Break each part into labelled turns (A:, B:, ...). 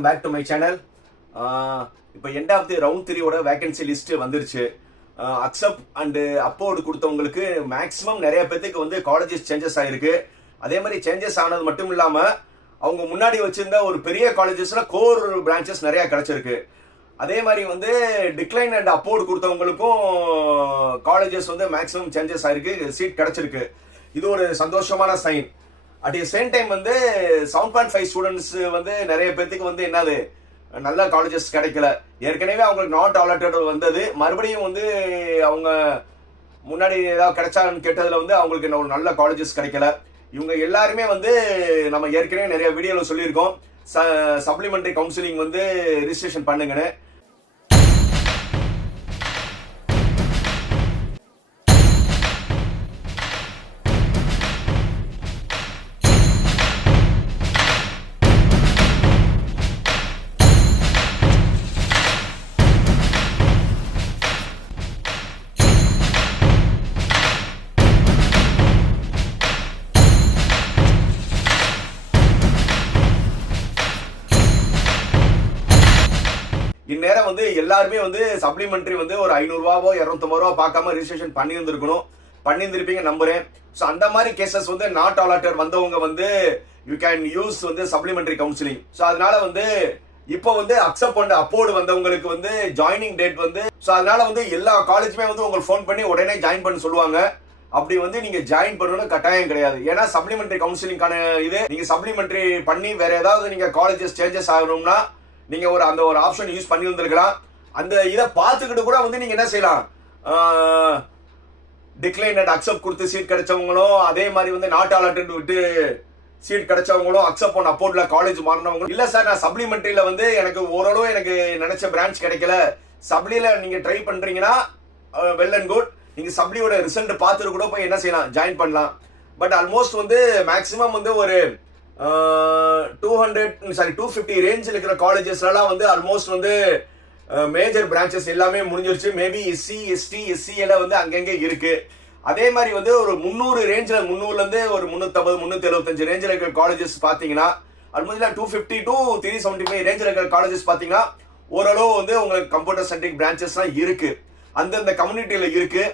A: Welcome back to my channel இப்போ end of the round த்ரீயோட vacancy list வந்துருச்சு accept and upward கொடுத்தவங்களுக்கு maximum நிறைய பேர்த்துக்கு வந்து காலேஜஸ் சேஞ்சஸ் ஆகிருக்கு அதே மாதிரி சேஞ்சஸ் ஆனது மட்டும் இல்லாமல் அவங்க முன்னாடி வச்சிருந்த ஒரு பெரிய காலேஜஸில் கோர் பிரான்ச்சஸ் நிறையா கிடச்சிருக்கு. அதே மாதிரி வந்து டிக்ளைன் அண்ட் அப்போர்டு கொடுத்தவங்களுக்கும் காலேஜஸ் வந்து மேக்ஸிமம் சேஞ்சஸ் ஆகிருக்கு சீட் கிடச்சிருக்கு. இது ஒரு சந்தோஷமான sign at the same time வந்து செவன் பாயிண்ட் ஃபைவ் ஸ்டூடெண்ட்ஸ் வந்து நிறைய பேர்த்துக்கு வந்து என்னது நல்ல காலேஜஸ் கிடைக்கல. ஏற்கனவே அவங்களுக்கு நாட் அலாட்டட் வந்தது. மறுபடியும் வந்து அவங்க முன்னாடி ஏதாவது கிடைச்சான்னு கேட்டதில் வந்து அவங்களுக்கு ஒரு நல்ல காலேஜஸ் கிடைக்கல. இவங்க எல்லாருமே வந்து நம்ம ஏற்கனவே நிறைய வீடியோவில் சொல்லியிருக்கோம். ச சப்ளிமெண்ட்ரி கவுன்சிலிங் வந்து ரிஜிஸ்ட்ரேஷன் பண்ணுங்கன்னு. வந்து எல்லாருமே வந்து சப்ளிமெண்ட்ரி வந்து ஒரு ஐநூறுரூவாவோ இரநூத்தம்பது ரூபா பார்க்காம ரிஜிஸ்ட்ரேஷன் பண்ணியிருந்திருக்கணும். பண்ணியிருந்திருப்பீங்க நம்புறேன். ஸோ அந்த மாதிரி கேசஸ் வந்து நாட் அலாட்டர் வந்தவங்க வந்து யூ கேன் யூஸ் வந்து சப்ளிமெண்ட்ரி கவுன்சிலிங் ஸோ அதனால வந்து இப்போ வந்து அக்செப்ட் பண்ண அப்போர்டு வந்தவங்களுக்கு வந்து ஜாயினிங் டேட் வந்து ஸோ அதனால வந்து எல்லா காலேஜுமே வந்து உங்களுக்கு ஃபோன் பண்ணி உடனே ஜாயின் பண்ண சொல்லுவாங்க. அப்படி வந்து நீங்க ஜாயின் பண்ணணும் கட்டாயம் கிடையாது. ஏன்னா சப்ளிமெண்ட்ரி கவுன்சிலிங்கான இது நீங்க சப்ளிமெண்ட்ரி பண்ணி வேற ஏதாவது நீங்க காலேஜஸ் சேஞ்சஸ் ஆகணும்னா நீங்க ஒரு அந்த ஒரு ஆப்ஷன் யூஸ் பண்ணி வந்திருக்கலாம் அந்த இதை பார்த்துக்கிட்டு கூட வந்து நீங்க என்ன செய்யலாம்? டிக்ளைன் அண்ட் அக்செப்ட் கொடுத்து சீட் கிடைச்சவங்களும் அதே மாதிரி வந்து நாட் அலாட்டட் விட்டு சீட் கிடைச்சவங்களும் அக்செப்ட் பண்ண அப்போர்ட்ல காலேஜ் மாறினவங்களும் இல்ல சார் நான் சப்ளிமெண்டரியில வந்து எனக்கு ஓரளவு எனக்கு நினைச்ச பிரான்ச் கிடைக்கல. சப்ளியில் நீங்க ட்ரை பண்றீங்கன்னா வெல் அண்ட் குட் நீங்க சப்ளியோட ரிசல்ட் பார்த்துட்டு கூட போய் என்ன செய்யலாம்? ஜாயின் பண்ணலாம். பட் ஆல்மோஸ்ட் வந்து மேக்ஸிமம் வந்து ஒரு two hundred sorry two fifty ரேஞ்சில் இருக்கிற காலேஜஸ்லாம் வந்து ஆல்மோஸ்ட் வந்து மேஜர் பிரான்ச்சஸ் எல்லாமே முடிஞ்சிருச்சு. மேபி எஸ்சி எஸ்டி எஸ்சி எல்லாம் வந்து அங்கங்கே இருக்கு. அதே மாதிரி வந்து ஒரு முந்நூறு ரேஞ்சில் முந்நூறுலேருந்து ஒரு முந்நூற்றம்பது முந்நூற்றி எழுபத்தஞ்சு ரேஞ்சில் இருக்கிற காலேஜஸ் பார்த்தீங்கன்னா almost two fifty two three seventy five ரேஞ்சில் இருக்கிற காலேஜஸ் பார்த்தீங்கன்னா ஓரளவு வந்து உங்களுக்கு கம்ப்யூட்டர் சென்ட்ரிக் பிரான்ச்சஸ்லாம் இருக்குது அந்தந்த கம்யூனிட்டியில் இருக்குது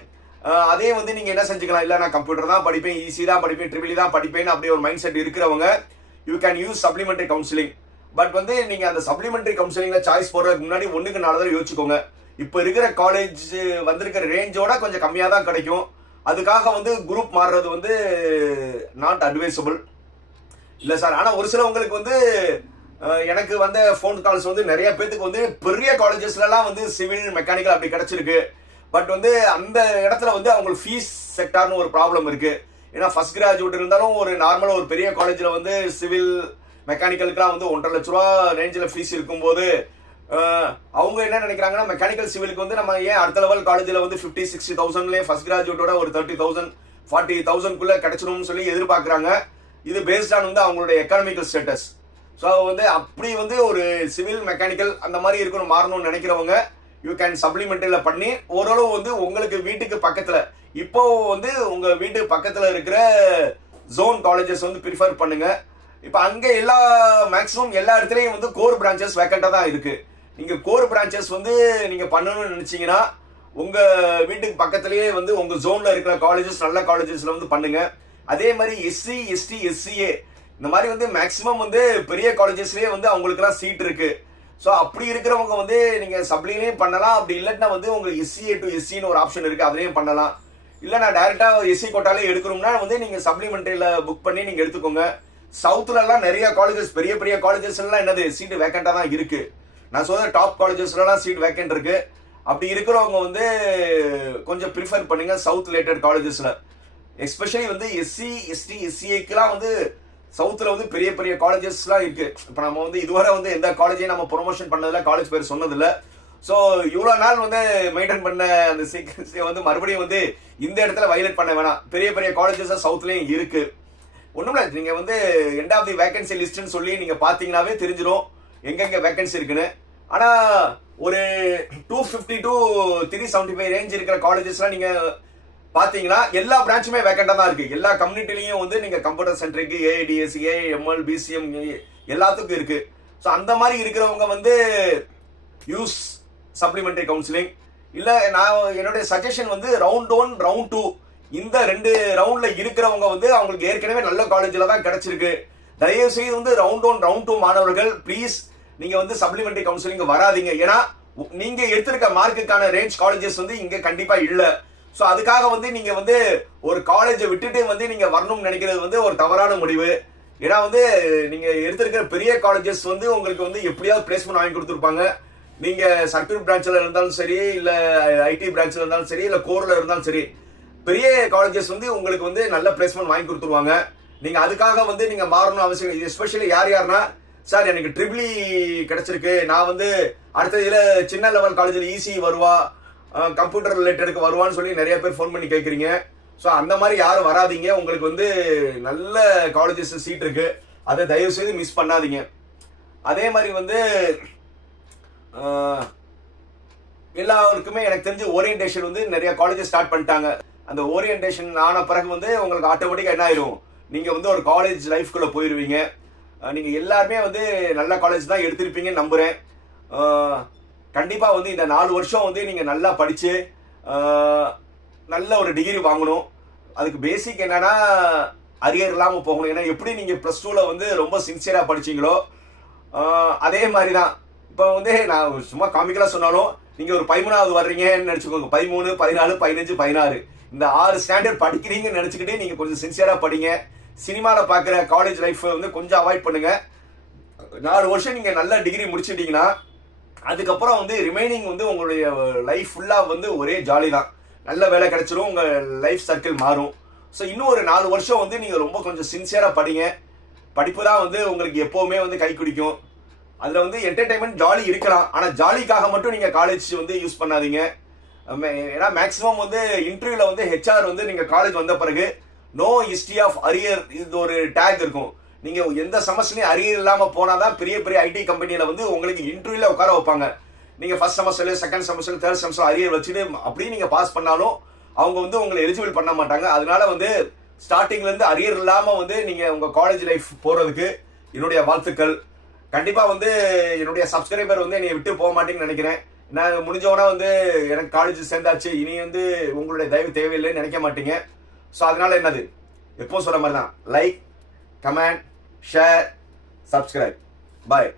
A: அதே வந்து நீங்கள் என்ன செஞ்சுக்கலாம்? இல்லை நான் கம்ப்யூட்டர் தான் படிப்பேன் ஈஸி தான் படிப்பேன் ட்ரிபிளி e தான் படிப்பேன் அப்படி ஒரு மைண்ட் செட் இருக்கிறவங்க you can use supplementary counselling but வந்து நீங்கள் அந்த சப்ளிமெண்ட்ரி கவுன்சிலிங்கில் சாய்ஸ் போடுறதுக்கு முன்னாடி ஒன்றுக்கு நாலு தடவை யோசிச்சுக்கோங்க. இப்போ இருக்கிற காலேஜ் வந்திருக்கிற ரேஞ்சோட கொஞ்சம் கம்மியாக தான் கிடைக்கும். அதுக்காக வந்து குரூப் மாறுறது வந்து நாட் அட்வைசபிள் இல்லை சார் ஆனால் ஒரு சிலவங்களுக்கு வந்து எனக்கு வந்த ஃபோன் கால்ஸ் வந்து நிறைய பேத்துக்கு வந்து பெரிய காலேஜஸ்லலாம் வந்து சிவில் மெக்கானிக்கல் அப்படி கிடச்சிருக்கு. பட் வந்து அந்த இடத்துல வந்து அவங்களுக்கு ஃபீஸ் செக்டார்னு ஒரு ப்ராப்ளம் இருக்குது ஏன்னா ஃபர்ஸ்ட் கிராஜுவேட் இருந்தாலும் ஒரு நார்மலாக ஒரு பெரிய காலேஜில் வந்து சிவில் மெக்கானிக்கலுக்குலாம் வந்து ஒன்றரை லட்ச ரூபா ரேஞ்சில் ஃபீஸ் இருக்கும்போது அவங்க என்ன நினைக்கிறாங்கன்னா மெக்கானிக்கல் சிவிலுக்கு வந்து நம்ம ஏன் அடுத்த லெவல் காலேஜில் வந்து ஃபிஃப்டி சிக்ஸ்டி தௌசண்ட்லேயே ஃபர்ஸ்ட் கிராஜுவேட்டோட ஒரு தேர்ட்டி தௌசண்ட் ஃபார்ட்டி தௌசண்ட்குள்ளே கிடச்சிடும்னு சொல்லி எதிர்பார்க்குறாங்க. இது பேஸ்ட் ஆன் வந்து அவங்களுடைய எக்கனாமிக்கல் ஸ்டேட்டஸ் ஸோ வந்து அப்படி வந்து ஒரு சிவில் மெக்கானிக்கல் அந்த மாதிரி இருக்கணும் மாறணும்னு நினைக்கிறவங்க யூ கேன் சப்ளிமெண்ட்டில் பண்ணி ஓரளவு வந்து உங்களுக்கு வீட்டுக்கு பக்கத்தில் இப்போ வந்து உங்க வீட்டு பக்கத்தில் இருக்கிற ஜோன் காலேஜஸ் வந்து ப்ரிஃபர் பண்ணுங்க. இப்போ அங்கே எல்லா மேக்ஸிமம் எல்லா இடத்துலையும் வந்து கோர் பிரான்ச்சஸ் வேக்கண்டாக தான் இருக்கு. நீங்க கோர் பிரான்ச்சஸ் வந்து நீங்க பண்ணணும்னு நினைச்சீங்கன்னா உங்க வீட்டுக்கு பக்கத்திலேயே வந்து உங்க ஜோன்ல இருக்கிற காலேஜஸ் நல்ல காலேஜஸ்ல வந்து பண்ணுங்க. அதே மாதிரி எஸ்சி எஸ்டி எஸ்சிஏ இந்த மாதிரி வந்து மேக்ஸிமம் வந்து பெரிய காலேஜஸ்லயே வந்து அவங்களுக்குலாம் சீட் இருக்கு. ஸோ அப்படி இருக்கிறவங்க வந்து நீங்கள் சப்ளிலையும் பண்ணலாம். அப்படி இல்லைன்னா வந்து உங்களுக்கு எஸ்சிஏ டு எஸ்சின்னு ஒரு ஆப்ஷன் இருக்குது அதுலேயும் பண்ணலாம். இல்லை நான் டேரெக்டாக எஸ்சி கோட்டாலே எடுக்கணும்னா வந்து நீங்கள் சப்ளிமெண்ட்ரியில் புக் பண்ணி நீங்கள் எடுத்துக்கோங்க. சவுத்துலலாம் நிறைய காலேஜஸ் பெரிய பெரிய காலேஜஸ்லாம் என்னது? சீட்டு வேக்கண்டா தான் இருக்குது நான் சொல்கிற டாப் காலேஜஸ்லலாம் சீட் வேக்கண்ட் இருக்குது அப்படி இருக்கிறவங்க வந்து கொஞ்சம் ப்ரிஃபர் பண்ணுங்கள் சவுத் ரிலேட்டட் காலேஜஸில் எஸ்பெஷலி வந்து எஸ்சி எஸ்டி எஸ்சிஐக்கெலாம் வந்து சவுத்தில் வந்து பெரிய பெரிய காலேஜஸ்லாம் இருக்குது இப்போ நம்ம வந்து இதுவரை வந்து எந்த காலேஜையும் நம்ம ப்ரொமோஷன் பண்ணதில்ல. காலேஜ் பேர் சொன்னதில்லை. ஸோ இவ்வளோ நாள் வந்து மெயின்டைன் பண்ண அந்த சீக்வன்ஸை வந்து மறுபடியும் வந்து இந்த இடத்துல வயலேட் பண்ண வேணாம். பெரிய பெரிய காலேஜஸ் சவுத்துலேயும் இருக்குது ஒன்றும் இல்லை நீங்கள் வந்து எண்ட் ஆஃப் தி வேகன்சி லிஸ்ட்னு சொல்லி நீங்கள் பார்த்தீங்கன்னாவே தெரிஞ்சிடும் எங்கெங்கே வேகன்சி இருக்குன்னு. ஆனால் ஒரு two fifty two three seventy five range இருக்கிற காலேஜஸ்லாம் நீங்கள் பாத்தீங்கன்னா எல்லா பிரான்ச்சுமே வேக்கண்டா தான் இருக்கு. எல்லா கம்யூனிட்டிலையும் வந்து நீங்க கம்ப்யூட்டர் சென்டருக்கு ஏஐடிஎஸ் ஏஎம்எல் பிசிஎம் எல்லாத்துக்கும் இருக்கு. ஸோ அந்த மாதிரி இருக்கிறவங்க வந்து யூஸ் சப்ளிமெண்டரி கவுன்சிலிங் இல்லை நான் என்னுடைய சஜஷன் வந்து ரவுண்ட் ஒன் ரவுண்ட் டூ இந்த ரெண்டு ரவுண்ட்ல இருக்கிறவங்க வந்து அவங்களுக்கு ஏற்கனவே நல்ல காலேஜில் தான் கிடைச்சிருக்கு. தயவு செய்து வந்து ரவுண்ட் ஒன் ரவுண்ட் டூ மாணவர்கள் ப்ளீஸ் நீங்க வந்து சப்ளிமெண்டரி கவுன்சிலிங் வராதீங்க. ஏன்னா நீங்கள் நீங்க எடுத்திருக்க மார்க்குக்கான ரேஞ்ச் காலேஜஸ் வந்து இங்க கண்டிப்பா இல்லை. ஸோ அதுக்காக வந்து நீங்க வந்து ஒரு காலேஜை விட்டுட்டு வந்து நீங்க வரணும்னு நினைக்கிறது வந்து ஒரு தவறான முடிவு. ஏன்னா வந்து நீங்க எடுத்திருக்கிற பெரிய காலேஜஸ் வந்து உங்களுக்கு வந்து எப்படியாவது பிளேஸ்மெண்ட் வாங்கி கொடுத்துருப்பாங்க. நீங்க சர்க்கியூட் பிரான்ச்ல இருந்தாலும் சரி இல்ல ஐடி பிரான்ச்ல இருந்தாலும் சரி இல்ல கோர்ல இருந்தாலும் சரி பெரிய காலேஜஸ் வந்து உங்களுக்கு வந்து நல்ல பிளேஸ்மெண்ட் வாங்கி கொடுத்துருவாங்க. நீங்க அதுக்காக வந்து நீங்க மாறணும் அவசியம் எஸ்பெஷலி யார் யாருன்னா சார் எனக்கு ட்ரிபிளி e கிடைச்சிருக்கு. நான் வந்து அடுத்த இதில் சின்ன லெவல் காலேஜில் ஈஸி வருவா. கம்ப்யூட்டர் ரிலேட்டடுக்கு வருவான்னு சொல்லி நிறைய பேர் ஃபோன் பண்ணி கேட்குறீங்க ஸோ அந்த மாதிரி யாரும் வராதீங்க. உங்களுக்கு வந்து நல்ல காலேஜஸ் சீட் இருக்கு. அதை தயவு செய்து மிஸ் பண்ணாதீங்க. அதே மாதிரி வந்து எல்லாருக்குமே எனக்கு தெரிஞ்சு ஓரியன்டேஷன் வந்து நிறைய காலேஜஸ் ஸ்டார்ட் பண்ணிட்டாங்க. அந்த ஓரியன்டேஷன் ஆன பிறகு வந்து உங்களுக்கு ஆட்டோமேட்டிக்காக என்ன ஆயிரும்? நீங்கள் வந்து ஒரு காலேஜ் லைஃப்குள்ளே போயிடுவீங்க நீங்கள் எல்லாருமே வந்து நல்ல காலேஜ் தான் எடுத்திருப்பீங்கன்னு நம்புகிறேன் கண்டிப்பாக வந்து இந்த நாலு வருஷம் வந்து நீங்கள் நல்லா படித்து நல்ல ஒரு டிகிரி வாங்கணும். அதுக்கு பேசிக் என்னன்னா அரியர் இல்லாமல் போகணும். ஏன்னா எப்படி நீங்கள் ப்ளஸ் டூவில் வந்து ரொம்ப சின்சியராக படிச்சீங்களோ அதே மாதிரி தான் இப்போ வந்து நான் சும்மா காமிக்கலாக சொன்னாலும் நீங்கள் ஒரு பதிமூணாவது வர்றீங்கன்னு நினச்சிக்கோங்க. பதிமூணு பதினாலு பதினஞ்சு பதினாறு. இந்த ஆறு ஸ்டாண்டர்ட் படிக்கிறீங்கன்னு நினச்சிக்கிட்டே நீங்கள் கொஞ்சம் சின்சியராக படிங்க. சினிமாவில் பார்க்குற காலேஜ் லைஃப்பை வந்து கொஞ்சம் அவாய்ட் பண்ணுங்கள் நாலு வருஷம் நீங்கள் நல்ல டிகிரி முடிச்சிட்டிங்கன்னா அதுக்கப்புறம் வந்து ரிமைனிங் வந்து உங்களுடைய லைஃப் ஃபுல்லாக வந்து ஒரே ஜாலி தான். நல்ல வேலை கிடைச்சிரும் உங்கள் லைஃப் சர்க்கிள் மாறும். ஸோ இன்னும் ஒரு நாலு வருஷம் வந்து நீங்கள் ரொம்ப கொஞ்சம் சின்சியராக படிங்க. படிப்பு தான் வந்து உங்களுக்கு எப்போவுமே வந்து கை குடிக்கும். அதில் வந்து என்டர்டைன்மெண்ட் ஜாலி இருக்கலாம். ஆனால் ஜாலிக்காக மட்டும் நீங்கள் காலேஜ் வந்து யூஸ் பண்ணாதீங்க. மே- ஏன்னா மேக்ஸிமம் வந்து இன்டர்வியூவில் வந்து ஹெச்ஆர் வந்து நீங்கள் காலேஜ் வந்த பிறகு நோ ஹிஸ்ட்ரி ஆஃப் அரியர் இது ஒரு டேக் இருக்கும். நீங்கள் எந்த செமஸ்டர்லையும் அரியர் இல்லாமல் போனால் தான் பெரிய பெரிய ஐடி கம்பெனியில் வந்து உங்களுக்கு இன்டர்வியூவில் உட்கார வைப்பாங்க. நீங்கள் first semester second semester third semester arrear வச்சுட்டு அப்படியே நீங்கள் பாஸ் பண்ணாலும் அவங்க வந்து உங்களை எலிஜிபிள் பண்ண மாட்டாங்க. அதனால வந்து ஸ்டார்டிங்ல இருந்து அரியர் இல்லாம வந்து நீங்க உங்க காலேஜ் லைஃப் போறதுக்கு என்னுடைய வாழ்த்துக்கள். கண்டிப்பா வந்து என்னுடைய சப்ஸ்கிரைபர் வந்து என்னை விட்டு போக மாட்டேங்கன்னு நினைக்கிறேன். நான் முடிஞ்சவனா வந்து எனக்கு காலேஜ் சேர்ந்தாச்சு. இனி வந்து உங்களுடைய தயவு தேவையில்லைன்னு நினைக்க மாட்டீங்க. ஸோ அதனால என்னது? எப்போ சொல்ற மாதிரி தான் like comment share subscribe bye